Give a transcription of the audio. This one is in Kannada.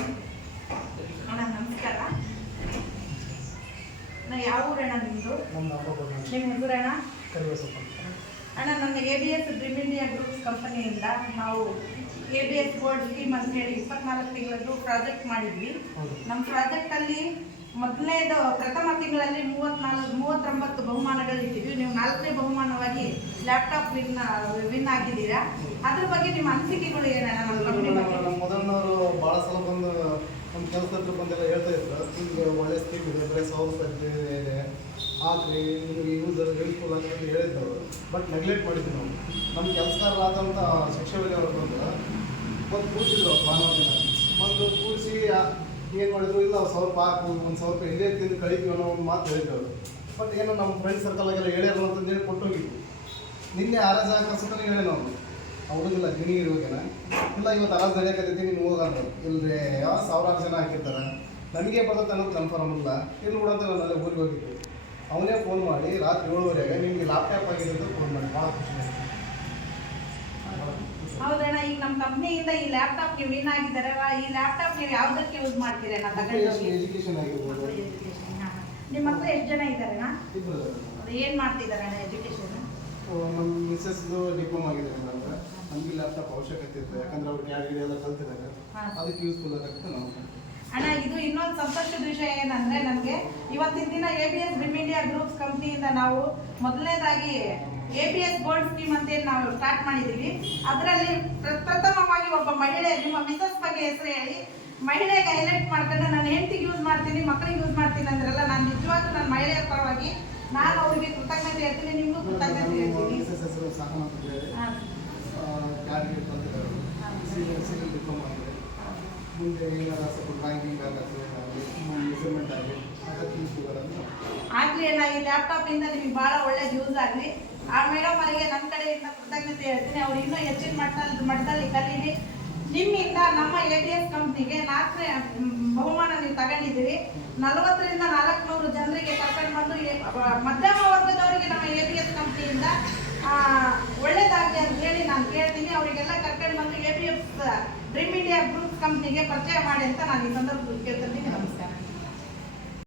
ಅಣ್ಣ ನಮಸ್ಕಾರ. ಯಾವ ಊರಣ್ಣ ನಿಮ್ಮದು? ನಿಮ್ಮ ಹೆಸರಣ್ಣ? ಅಣ್ಣ ನನ್ನ ABS ಡ್ರೀಮ್ ಇಂಡಿಯಾ ಗ್ರೂಪ್ಸ್ ಕಂಪನಿಯಿಂದ ನಾವು ABS ಗೋಲ್ಡ್ ಸ್ಕೀಮ್ ಅಂತ ಹೇಳಿ 24 ತಿಂಗಳದ್ದು ಪ್ರಾಜೆಕ್ಟ್ ಮಾಡಿದ್ವಿ. ನಮ್ಮ ಪ್ರಾಜೆಕ್ಟಲ್ಲಿ ಮೊದಲನೇದು ಪ್ರಥಮ ತಿಂಗಳಲ್ಲಿ 39 ಬಹುಮಾನಗಳು ಇಟ್ಟಿದ್ವಿ. ನೀವು 4ನೇ ಬಹುಮಾನವಾಗಿ ಲ್ಯಾಪ್ಟಾಪ್ ವಿನ್ ಆಗಿದ್ದೀರಾ. ಅದ್ರ ಬಗ್ಗೆ ನಿಮ್ಮ ಅನಿಸಿಕೆಗಳು ಏನಣ್ಣ? ನಮ್ಮ ಕಂಪನಿ ಬಗ್ಗೆ ಮೊದಲನವರು ಭಾಳ ಸಲ ಬಂದು ನಮ್ಮ ಕೆಲಸದಲ್ಲಿ ಬಂದೆಲ್ಲ ಹೇಳ್ತಾ ಇದ್ರು, ನಿಮಗೆ ಒಳ್ಳೆ ಸ್ಕೀಮ್ ಇದೆ, ಬರೀ 1000 ರೂಪಾಯಿ ಇದೆ, ಹಾಕ್ರಿ ನಿಮಗೆ ಯೂಸರ್ ಹೆಲ್ಪ್ಫುಲ್ ಅಂತ ಹೇಳಿದ್ದವರು. ಬಟ್ ನೆಗ್ಲೆಕ್ಟ್ ಮಾಡಿದ್ವಿ ನಾವು. ನಮ್ಮ ಕೆಲಸಗಾರರಾದಂಥ ಶಿಕ್ಷಕರಿಗೆ ಅವರು ಬಂದು ಕೂರಿಸಿದ್ರು ಭಾನುವಾರ ದಿನ. ಬಂದು ಕೂರಿಸಿ ಏನು ಮಾಡಿದ್ರು, ಇಲ್ಲ 1000 ರೂಪಾಯಿ ಹಾಕು, 1000 ರೂಪಾಯಿ ಇದೇ ತಿಂದು ಕಳಿತೀವಿ ಅನ್ನೋ ಒಂದು ಮಾತು ಹೇಳಿದ್ದವರು. ಬಟ್ ಏನೋ ನಮ್ಮ ಫ್ರೆಂಡ್ ಸರ್ಕಲಾಗೆಲ್ಲ ಹೇಳ್ಯಾರ ಅಂತಂದೇಳಿ ಕೊಟ್ಟೋಗಿದ್ವಿ. ನಿನ್ನೆ ಆರಾಜ ಕಸತನೇ ಹೇಳಿ ನಾವು ಹುಡುಗಿಲ್ಲ ಗಿಣಿಗಿರಿ ಹೋಗ್ಯಾನ, ಇಲ್ಲ ಇವತ್ತು ಆರಾಜ್ ನಡೆಯಕತ್ತೈತಿ ನೀನು ಹೋಗಂದ್ರು. ಇಲ್ಲದೆ ಯಾವ 1000 ಜನ ಹಾಕಿರ್ತಾರೆ, ನನಗೆ ಬರ್ತದೆ ಅನ್ನೋದು ಕನ್ಫರ್ಮ್ ಇಲ್ಲ. ಇಲ್ಲಿ ನೋಡಂತ ನಾನು ಅಲ್ಲೇ ಊರಿಗೆ ಹೋಗಿದ್ದೆ. ಅವನೇ ಫೋನ್ ಮಾಡಿ ರಾತ್ರಿ 7:30 ನಿಮಗೆ ಲ್ಯಾಪ್ಟಾಪ್ ಆಗಿದೆ ಅಂತ ಫೋನ್ ಮಾಡಿ ಭಾಳ ಖುಷಿ ಆಯಿತು. ಹೌದಣ್ಣ, ಈಗ ನಮ್ಮ ಕಂಪ್ನಿಯಿಂದ ಈ ಲ್ಯಾಪ್ಟಾಪ್ ನೀವು ವಿನ್ ಆಗಿದ್ದಾರೆ. ಈ ಲ್ಯಾಪ್ಟಾಪ್ ನೀವು ಯಾವುದಕ್ಕೆ ಯೂಸ್ ಮಾಡ್ತೀರಣ್ಣ? ಎಜುಕೇಶನ್ ಆಗಿರ್ಬೋದು. ನಿಮ್ಮ ಹತ್ರ ಎಷ್ಟು ಜನ ಇದ್ದಾರಣ್ಣ? ಇಬ್ಬರು. ಏನು ಮಾಡ್ತಿದ್ದಾರಣ್ಣ ಎಜುಕೇಶನ್? ನಮ್ಮ ಮಿಸ್ಸಸ್ದು ಡಿಪ್ಲೊಮಾ ಆಗಿದೆ ಅಂದರೆ ನಮಗೆ ಲ್ಯಾಪ್ಟಾಪ್ ಅವಶ್ಯಕತೆ ಇತ್ತು. ಯಾಕಂದ್ರೆ ಅವ್ರು ಕ್ಯಾಡ್ ಎಲ್ಲ ಕಲ್ತಿದ್ದಾರೆ, ಅದಕ್ಕೆ ಯೂಸ್ಫುಲ್ ಆಗುತ್ತೆ ನಾವು. ಅಣ್ಣ, ಇದು ಇನ್ನೊಂದು ಸಂತೋಷದ ವಿಷಯ ಏನಂದ್ರೆ, ನಮಗೆ ಇವತ್ತಿನ ದಿನ ABS ಡ್ರೀಮ್ ಇಂಡಿಯಾ ಗ್ರೂಪ್ಸ್ ಕಂಪ್ನಿಯಿಂದ ನಾವು ಮೊದಲನೇದಾಗಿ ABS ಗೋಲ್ಡ್ ಸ್ಕೀಮ್ ಅಂತ ನಾವು ಸ್ಟಾರ್ಟ್ ಮಾಡಿದ್ದೀವಿ. ಅದರಲ್ಲಿ ಪ್ರಥಮವಾಗಿ ಒಬ್ಬ ಮಹಿಳೆ, ನಿಮ್ಮ ಮಿಸಸ್ ಬಗ್ಗೆ ಹೆಸರು ಹೇಳಿ, ಮಹಿಳೆಗೆ ಹೈಲೈಟ್ ಮಾಡ್ಕೊಂಡು ನಾನು ಹೆಂಡತಿಗೆ ಯೂಸ್ ಮಾಡ್ತೀನಿ, ಮಕ್ಕಳಿಗೆ ಯೂಸ್ ಮಾಡ್ತೀನಿ ಅಂದ್ರಲ್ಲ, ನಾನು ನಿಜವಾಗ್ಲೂ ನನ್ನ ಮಹಿಳೆಯರ ಪರವಾಗಿ ನಾನು ಅವರಿಗೆ ಕೃತಜ್ಞತೆ ಹೇಳ್ತೀನಿ, ನಿಮಗೂ ಕೃತಜ್ಞತೆ ಹೇಳ್ತೀನಿ. ಡಿಪ್ಲೊಮಾ ಆಗಿದೆ, ಮುಂದೆ ಏನಾರ ಸ್ವಲ್ಪ ಡ್ರಾಯಿಂಗಿಂಗ್ ಆಗುತ್ತೆ, ಮೆಜರ್ಮೆಂಟ್ ಆಗಲಿ, ಅದಕ್ಕೆ ಯೂಸ್ಫುಲ್ ಆಗುತ್ತೆ. ಆಗಲಿ ಅಣ್ಣ, ಈ ಲ್ಯಾಪ್ಟಾಪಿಂದ ನಿಮಗೆ ಭಾಳ ಒಳ್ಳೇದು ಯೂಸ್ ಆಗಲಿ. ಆ ಮೇಡಮ್ ಅವರಿಗೆ ನನ್ನ ಕಡೆಯಿಂದ ಕೃತಜ್ಞತೆ ಹೇಳ್ತೀನಿ. ಅವ್ರು ಇನ್ನೂ ಹೆಚ್ಚಿನ ಮಟ್ಟದಲ್ಲಿ ಕಲೀಲಿ. ನಿಮ್ಮಿಂದ ನಮ್ಮ ABS ಕಂಪ್ನಿಗೆ 4ನೇ ಬಹುಮಾನ ನೀವು ತಗೊಂಡಿದ್ದೀರಿ. 40ರಿಂದ 400 ಜನರಿಗೆ ಕರ್ಕೊಂಡು ಬಂದು ಮಧ್ಯಮ ವರ್ಗದವರಿಗೆ ನಮ್ಮ ABS ಕಂಪ್ನಿಯಿಂದ ಒಳ್ಳೇದಾಗಲಿ ಅಂತ ಹೇಳಿ ನಾನು ಕೇಳ್ತೀನಿ. ಅವರಿಗೆಲ್ಲ ಕರ್ಕೊಂಡು ಬಂದು ABS ಡ್ರೀಮ್ ಇಂಡಿಯಾ ಗ್ರೂಪ್ ಕಂಪ್ನಿಗೆ ಪರಿಚಯ ಮಾಡಿ ಅಂತ ನಾನು ಈ ಸಂದರ್ಭದಲ್ಲಿ ಕೇಳ್ತೀನಿ. ನಮಸ್ಕಾರ.